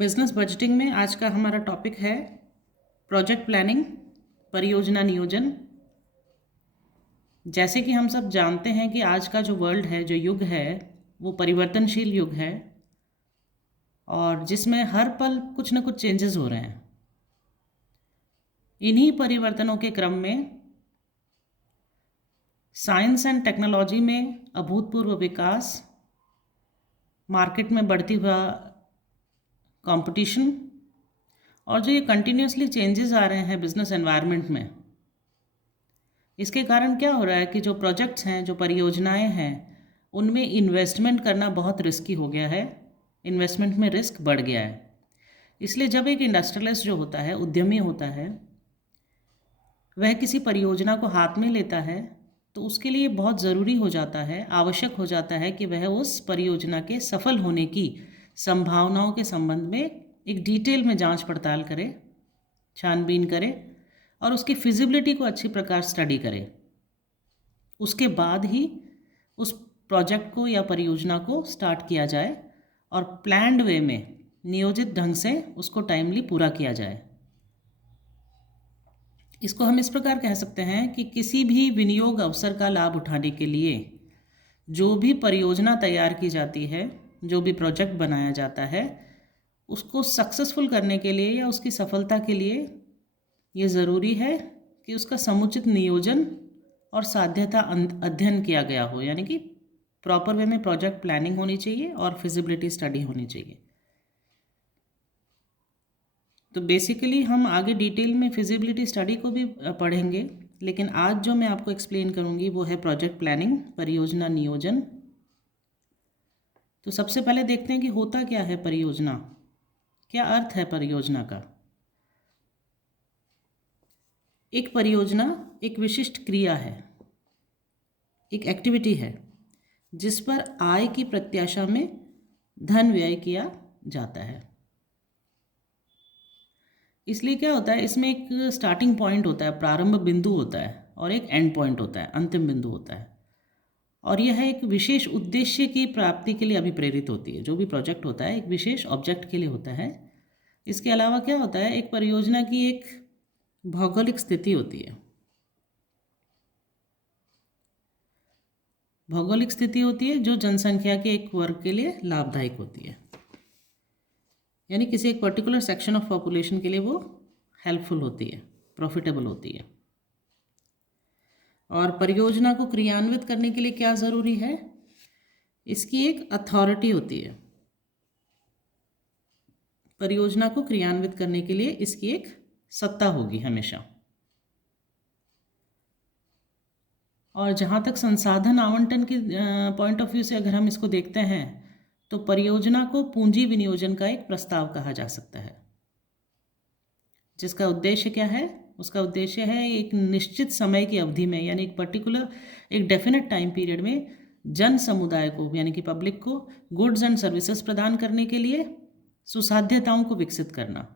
Business budgeting में आज का हमारा टॉपिक है प्रोजेक्ट प्लानिंग, परियोजना नियोजन। जैसे कि हम सब जानते हैं कि आज का जो वर्ल्ड है, जो युग है, वो परिवर्तनशील युग है और जिसमें हर पल कुछ ना कुछ चेंजेस हो रहे हैं। इन्हीं परिवर्तनों के क्रम में साइंस एंड टेक्नोलॉजी में अभूतपूर्व विकास, मार्केट में बढ़ती हुआ कंपटीशन और जो ये कंटिन्यूसली चेंजेस आ रहे हैं बिजनेस एनवायरनमेंट में, इसके कारण क्या हो रहा है कि जो प्रोजेक्ट्स हैं, जो परियोजनाएं हैं, उनमें इन्वेस्टमेंट करना बहुत रिस्की हो गया है। इन्वेस्टमेंट में रिस्क बढ़ गया है। इसलिए जब एक इंडस्ट्रियलिस्ट जो होता है, उद्यमी होता है, वह किसी परियोजना को हाथ में लेता है तो उसके लिए बहुत ज़रूरी हो जाता है, आवश्यक हो जाता है कि वह उस परियोजना के सफल होने की संभावनाओं के संबंध में एक डिटेल में जांच पड़ताल करे, छानबीन करे और उसकी फिजिबिलिटी को अच्छी प्रकार स्टडी करे। उसके बाद ही उस प्रोजेक्ट को या परियोजना को स्टार्ट किया जाए और प्लान्ड वे में, नियोजित ढंग से उसको टाइमली पूरा किया जाए। इसको हम इस प्रकार कह सकते हैं कि किसी भी विनियोग अवसर का लाभ उठाने के लिए जो भी परियोजना तैयार की जाती है, जो भी प्रोजेक्ट बनाया जाता है, उसको सक्सेसफुल करने के लिए या उसकी सफलता के लिए ये ज़रूरी है कि उसका समुचित नियोजन और साध्यता अध्ययन किया गया हो, यानी कि प्रॉपर वे में प्रोजेक्ट प्लानिंग होनी चाहिए और फिजिबिलिटी स्टडी होनी चाहिए। तो बेसिकली हम आगे डिटेल में फिजिबिलिटी स्टडी को भी पढ़ेंगे, लेकिन आज जो मैं आपको एक्सप्लेन करूँगी वो है प्रोजेक्ट प्लानिंग, परियोजना नियोजन। तो सबसे पहले देखते हैं कि होता क्या है परियोजना, क्या अर्थ है परियोजना का। एक परियोजना एक विशिष्ट क्रिया है, एक एक्टिविटी है जिस पर आय की प्रत्याशा में धन व्यय किया जाता है। इसलिए क्या होता है, इसमें एक स्टार्टिंग पॉइंट होता है, प्रारंभ बिंदु होता है, और एक एंड पॉइंट होता है, अंतिम बिंदु होता है। और यह एक विशेष उद्देश्य की प्राप्ति के लिए अभिप्रेरित होती है। जो भी प्रोजेक्ट होता है एक विशेष ऑब्जेक्ट के लिए होता है। इसके अलावा क्या होता है, एक परियोजना की एक भौगोलिक स्थिति होती है। भौगोलिक स्थिति होती है जो जनसंख्या के एक वर्ग के लिए लाभदायक होती है, यानी किसी एक पर्टिकुलर सेक्शन ऑफ पॉपुलेशन के लिए वो हेल्पफुल होती है, प्रॉफिटेबल होती है। और परियोजना को क्रियान्वित करने के लिए क्या ज़रूरी है, इसकी एक अथॉरिटी होती है। परियोजना को क्रियान्वित करने के लिए इसकी एक सत्ता होगी हमेशा। और जहाँ तक संसाधन आवंटन के पॉइंट ऑफ व्यू से अगर हम इसको देखते हैं तो परियोजना को पूंजी विनियोजन का एक प्रस्ताव कहा जा सकता है, जिसका उद्देश्य क्या है, उसका उद्देश्य है एक निश्चित समय की अवधि में, यानी एक पर्टिकुलर, एक डेफिनेट टाइम पीरियड में जन समुदाय को, यानी कि पब्लिक को गुड्स एंड सर्विसेज प्रदान करने के लिए सुसाध्यताओं को विकसित करना।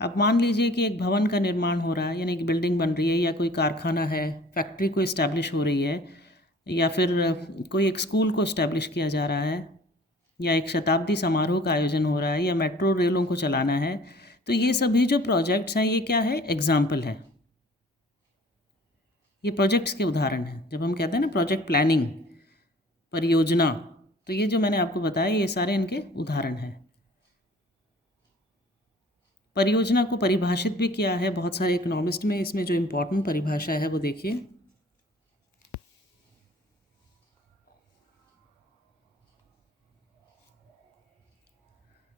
अब मान लीजिए कि एक भवन का निर्माण हो रहा है, यानी कि बिल्डिंग बन रही है, या कोई कारखाना है, फैक्ट्री को इस्टेब्लिश हो रही है, या फिर कोई एक स्कूल को इस्टेब्लिश किया जा रहा है, या एक शताब्दी समारोह का आयोजन हो रहा है, या मेट्रो रेलों को चलाना है। तो ये सभी जो प्रोजेक्ट्स हैं, ये क्या है, एग्जाम्पल है, ये प्रोजेक्ट्स के उदाहरण हैं। जब हम कहते हैं ना प्रोजेक्ट प्लानिंग, परियोजना, तो ये जो मैंने आपको बताया ये सारे इनके उदाहरण हैं। परियोजना को परिभाषित भी किया है बहुत सारे इकोनॉमिस्ट में। इसमें जो इम्पोर्टेंट परिभाषा है वो देखिए,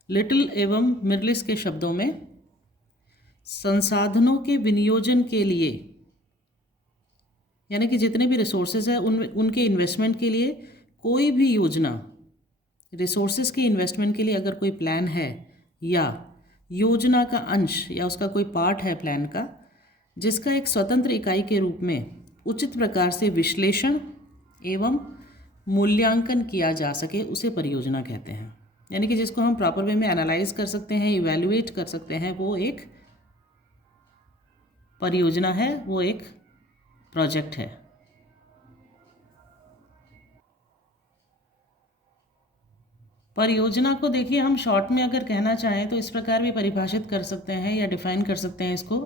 लिटिल एवं मिर्लिस के शब्दों में, संसाधनों के विनियोजन के लिए, यानी कि जितने भी रिसोर्सेज हैं उनके इन्वेस्टमेंट के लिए कोई भी योजना, रिसोर्सेज के इन्वेस्टमेंट के लिए अगर कोई प्लान है, या योजना का अंश या उसका कोई पार्ट है प्लान का, जिसका एक स्वतंत्र इकाई के रूप में उचित प्रकार से विश्लेषण एवं मूल्यांकन किया जा सके, उसे परियोजना कहते हैं। यानी कि जिसको हम प्रॉपर वे में एनालाइज कर सकते हैं, इवैल्यूएट कर सकते हैं, वो एक परियोजना है, वो एक प्रोजेक्ट है। परियोजना को देखिए, हम शॉर्ट में अगर कहना चाहें तो इस प्रकार भी परिभाषित कर सकते हैं या डिफाइन कर सकते हैं इसको,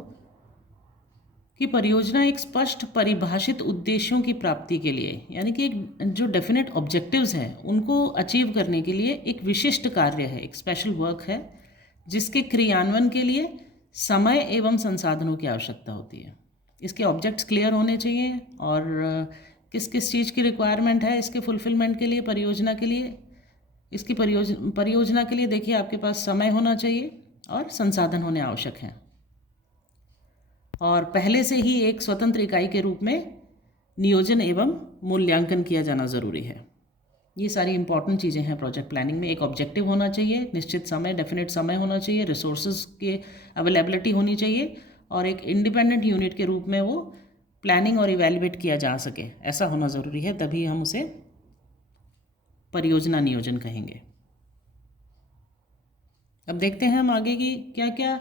कि परियोजना एक स्पष्ट परिभाषित उद्देश्यों की प्राप्ति के लिए, यानी कि एक जो डेफिनेट ऑब्जेक्टिव्स हैं उनको अचीव करने के लिए एक विशिष्ट कार्य है, एक स्पेशल वर्क है, जिसके क्रियान्वयन के लिए समय एवं संसाधनों की आवश्यकता होती है। इसके ऑब्जेक्ट्स क्लियर होने चाहिए और किस किस चीज़ की रिक्वायरमेंट है इसके फुलफिलमेंट के लिए, परियोजना के लिए। इसकी परियोजना के लिए देखिए, आपके पास समय होना चाहिए और संसाधन होने आवश्यक हैं, और पहले से ही एक स्वतंत्र इकाई के रूप में नियोजन एवं मूल्यांकन किया जाना ज़रूरी है। ये सारी इंपॉर्टेंट चीज़ें हैं प्रोजेक्ट प्लानिंग में। एक ऑब्जेक्टिव होना चाहिए, निश्चित समय, डेफिनेट समय होना चाहिए, रिसोर्सेज के अवेलेबिलिटी होनी चाहिए, और एक इंडिपेंडेंट यूनिट के रूप में वो प्लानिंग और इवैल्यूएट किया जा सके, ऐसा होना ज़रूरी है, तभी हम उसे परियोजना नियोजन कहेंगे। अब देखते हैं हम आगे की क्या क्या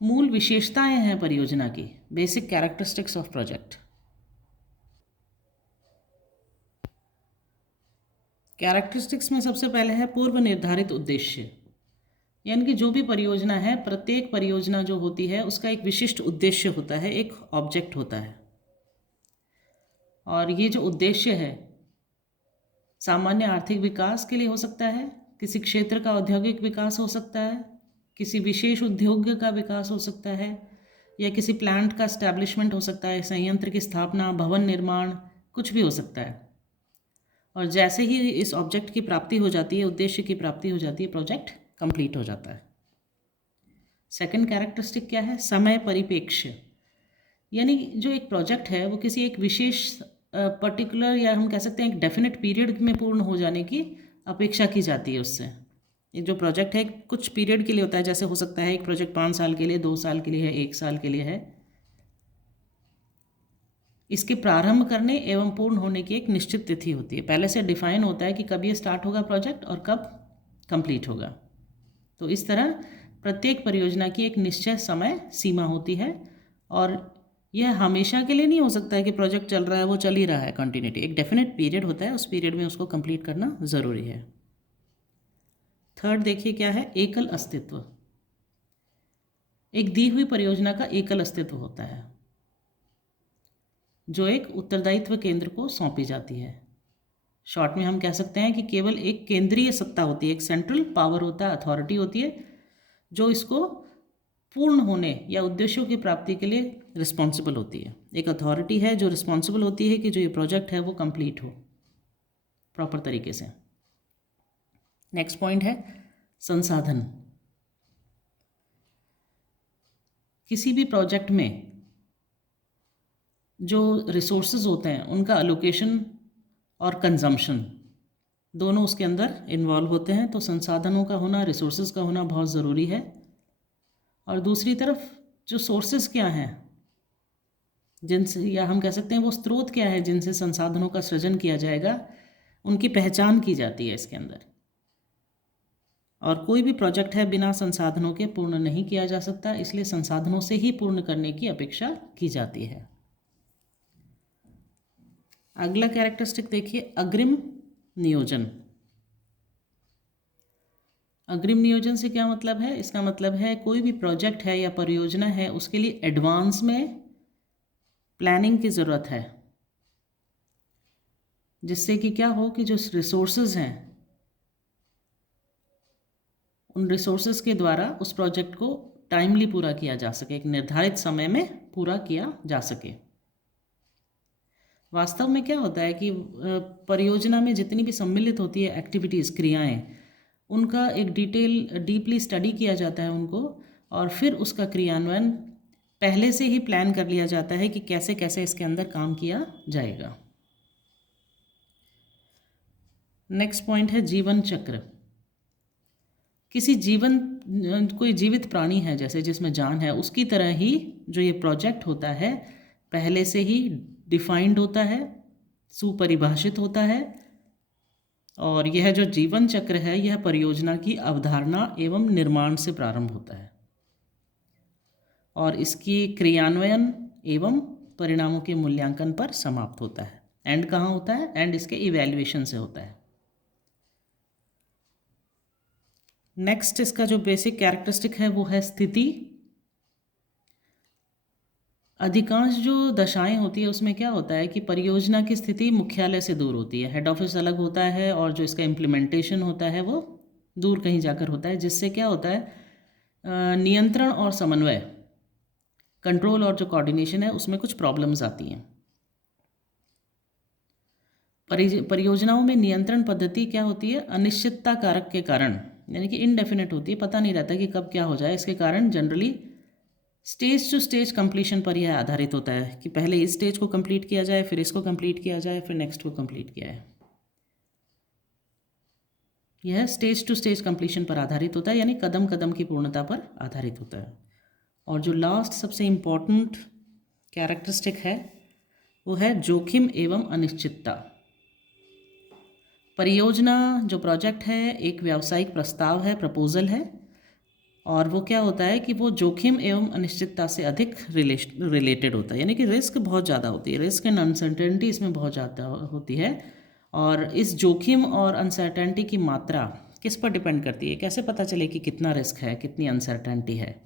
मूल विशेषताएं हैं परियोजना की, basic characteristics of project. Characteristics में सबसे पहले है पूर्व निर्धारित उद्देश्य, यानी कि जो भी परियोजना है, प्रत्येक परियोजना जो होती है उसका एक विशिष्ट उद्देश्य होता है, एक ऑब्जेक्ट होता है, और ये जो उद्देश्य है सामान्य आर्थिक विकास के लिए हो सकता है, किसी क्षेत्र का औद्योगिक विकास हो सकता है, किसी विशेष उद्योग का विकास हो सकता है, या किसी प्लांट का एस्टैब्लिशमेंट हो सकता है, संयंत्र की स्थापना, भवन निर्माण, कुछ भी हो सकता है। और जैसे ही इस ऑब्जेक्ट की प्राप्ति हो जाती है, उद्देश्य की प्राप्ति हो जाती है, प्रोजेक्ट कंप्लीट हो जाता है। सेकंड कैरेक्टरिस्टिक क्या है? समय परिप्रेक्ष्य, यानी जो एक प्रोजेक्ट है वो किसी एक विशेष पर्टिकुलर, या हम कह सकते हैं एक डेफिनेट पीरियड में पूर्ण हो जाने की अपेक्षा की जाती है उससे। ये जो प्रोजेक्ट है कुछ पीरियड के लिए होता है, जैसे हो सकता है एक प्रोजेक्ट 5 साल के लिए, 2 साल के लिए है, 1 साल के लिए है। इसके प्रारंभ करने एवं पूर्ण होने की एक निश्चित तिथि होती है, पहले से डिफाइन होता है कि कब ये स्टार्ट होगा प्रोजेक्ट और कब कंप्लीट होगा। तो इस तरह प्रत्येक परियोजना की एक निश्चित समय सीमा होती है, और यह हमेशा के लिए नहीं हो सकता है कि प्रोजेक्ट चल रहा है वो चल ही रहा है कंटिन्यूटी। एक डेफिनेट पीरियड होता है, उस पीरियड में उसको कंप्लीट करना ज़रूरी है। थर्ड देखिए क्या है? एकल अस्तित्व। एक दी हुई परियोजना का एकल अस्तित्व होता है, जो एक उत्तरदायित्व केंद्र को सौंपी जाती है। शॉर्ट में हम कह सकते हैं कि केवल एक केंद्रीय सत्ता होती है, एक सेंट्रल पावर होता है, अथॉरिटी होती है, जो इसको पूर्ण होने या उद्देश्यों की प्राप्ति के लिए रिस्पॉन्सिबल होती है। एक अथॉरिटी है जो रिस्पॉन्सिबल होती है कि जो ये प्रोजेक्ट है वो कंप्लीट हो प्रॉपर तरीके से। नेक्स्ट पॉइंट है संसाधन। किसी भी प्रोजेक्ट में जो रिसोर्सेज होते हैं उनका अलोकेशन और कंजम्पशन दोनों उसके अंदर इन्वॉल्व होते हैं, तो संसाधनों का होना, रिसोर्सेज का होना बहुत ज़रूरी है। और दूसरी तरफ जो सोर्सेज क्या हैं जिनसे, या हम कह सकते हैं वो स्रोत क्या है जिनसे संसाधनों का सृजन किया जाएगा, उनकी पहचान की जाती है इसके अंदर। और कोई भी प्रोजेक्ट है बिना संसाधनों के पूर्ण नहीं किया जा सकता, इसलिए संसाधनों से ही पूर्ण करने की अपेक्षा की जाती है। अगला कैरेक्टरिस्टिक देखिए, अग्रिम नियोजन। अग्रिम नियोजन से क्या मतलब है? इसका मतलब है कोई भी प्रोजेक्ट है या परियोजना है उसके लिए एडवांस में प्लानिंग की ज़रूरत है, जिससे कि क्या हो कि जो रिसोर्सेज हैं उन रिसोर्सेज के द्वारा उस प्रोजेक्ट को टाइमली पूरा किया जा सके, एक निर्धारित समय में पूरा किया जा सके। वास्तव में क्या होता है कि परियोजना में जितनी भी सम्मिलित होती है एक्टिविटीज़, क्रियाएं, उनका एक डीपली स्टडी किया जाता है उनको, और फिर उसका क्रियान्वयन पहले से ही प्लान कर लिया जाता है कि कैसे कैसे इसके अंदर काम किया जाएगा। नेक्स्ट पॉइंट है जीवन चक्र। कोई जीवित प्राणी है जैसे जिसमें जान है, उसकी तरह ही जो ये प्रोजेक्ट होता है पहले से ही डिफाइंड होता है, सुपरिभाषित होता है, और यह जो जीवन चक्र है यह परियोजना की अवधारणा एवं निर्माण से प्रारंभ होता है, और इसकी क्रियान्वयन एवं परिणामों के मूल्यांकन पर समाप्त होता है। एंड कहाँ होता है? एंड इसके इवैल्यूएशन से होता है। नेक्स्ट इसका जो बेसिक कैरेक्टरिस्टिक है वो है स्थिति। अधिकांश जो दशाएं होती है उसमें क्या होता है कि परियोजना की स्थिति मुख्यालय से दूर होती है, हेड ऑफिस अलग होता है और जो इसका इम्प्लीमेंटेशन होता है वो दूर कहीं जाकर होता है, जिससे क्या होता है नियंत्रण और समन्वय, कंट्रोल और जो कोऑर्डिनेशन है उसमें कुछ प्रॉब्लम्स आती हैं। परियोजनाओं में नियंत्रण पद्धति क्या होती है, अनिश्चितता कारक के कारण, यानी कि इनडेफिनेट होती है, पता नहीं रहता कि कब क्या हो जाए। इसके कारण generally stage to stage completion पर यह आधारित होता है कि पहले इस स्टेज को कंप्लीट किया जाए, फिर इसको कंप्लीट किया जाए, फिर नेक्स्ट को कंप्लीट किया जाए। यह स्टेज टू स्टेज कंप्लीशन पर आधारित होता है, यानी कदम कदम की पूर्णता पर आधारित होता है। और जो लास्ट सबसे इम्पॉर्टेंट कैरेक्टरिस्टिक है वो है जोखिम एवं अनिश्चितता। परियोजना जो प्रोजेक्ट है एक व्यावसायिक प्रस्ताव है, प्रपोजल है, और वो क्या होता है कि वो जोखिम एवं अनिश्चितता से अधिक रिलेटेड होता है, यानी कि रिस्क बहुत ज़्यादा होती है, रिस्क एंड अनसर्टेनिटी इसमें बहुत ज़्यादा होती है। और इस जोखिम और अनसर्टेनिटी की मात्रा किस पर डिपेंड करती है, कैसे पता चले कि कितना रिस्क है, कितनी अनसर्टेनिटी है।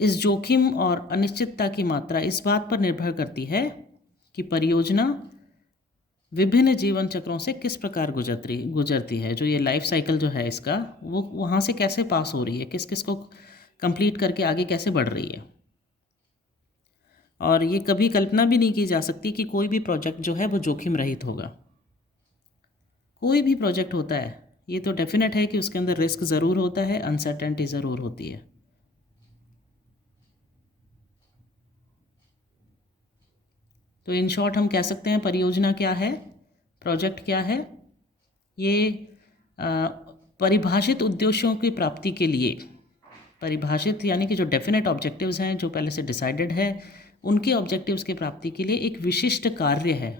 इस जोखिम और अनिश्चितता की मात्रा इस बात पर निर्भर करती है कि परियोजना विभिन्न जीवन चक्रों से किस प्रकार गुजरती है, जो ये लाइफ साइकिल जो है इसका, वो वहाँ से कैसे पास हो रही है, किस किस को कंप्लीट करके आगे कैसे बढ़ रही है। और ये कभी कल्पना भी नहीं की जा सकती कि कोई भी प्रोजेक्ट जो है वो जोखिम रहित होगा। कोई भी प्रोजेक्ट होता है ये तो डेफिनेट है कि उसके अंदर रिस्क ज़रूर होता है, अनसर्टेनिटी ज़रूर होती है। तो इन शॉर्ट हम कह सकते हैं परियोजना क्या है, प्रोजेक्ट क्या है। ये परिभाषित उद्देश्यों की प्राप्ति के लिए, परिभाषित यानी कि जो डेफिनेट ऑब्जेक्टिव्स हैं जो पहले से डिसाइडेड है, उनके ऑब्जेक्टिव्स की प्राप्ति के लिए एक विशिष्ट कार्य है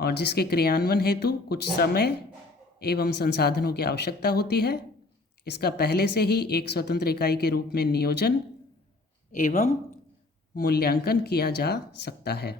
और जिसके क्रियान्वयन हेतु कुछ समय एवं संसाधनों की आवश्यकता होती है। इसका पहले से ही एक स्वतंत्र इकाई के रूप में नियोजन एवं मूल्यांकन किया जा सकता है।